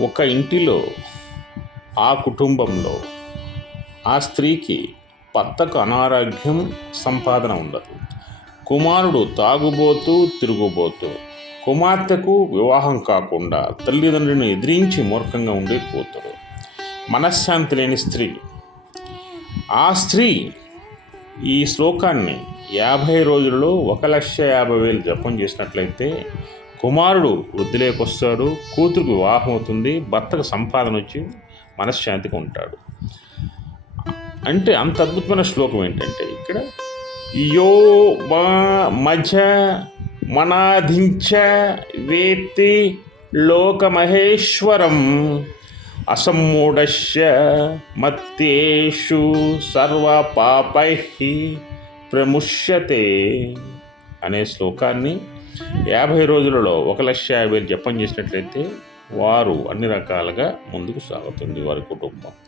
ఒక ఇంటిలో ఆ కుటుంబంలో ఆ స్త్రీకి పత్తకు అనారోగ్యం సంపాదన ఉండదు. కుమారుడు తాగుబోతూ తిరుగుబోతూ కుమార్తెకు వివాహం కాకుండా తల్లిదండ్రులను ఎదిరించి మూర్ఖంగా ఉండే కూతురు. మనశ్శాంతి లేని స్త్రీ. ఆ స్త్రీ ఈ శ్లోకాన్ని యాభై రోజులలో ఒక లక్ష యాభై వేలు జపం చేసినట్లయితే కుమారుడు వృద్ధిలేకొస్తాడు కూతురుకు వివాహం అవుతుంది భర్తకు సంపాదన వచ్చి మనశ్శాంతిగా ఉంటాడు. అంటే అంత అద్భుతమైన శ్లోకం ఏంటంటే ఇక్కడ యో మా మజ మనాధించ వేత్తి లోకమహేశ్వరం అసమ్మూఢస్య మత్తేషు సర్వపాపై ప్రముష్యతే అనే శ్లోకాన్ని యాభై రోజులలో ఒక లక్ష యాభై జపం చేసినట్లయితే వారు అన్ని రకాలుగా ముందుకు సాగుతుంది వారి కుటుంబం.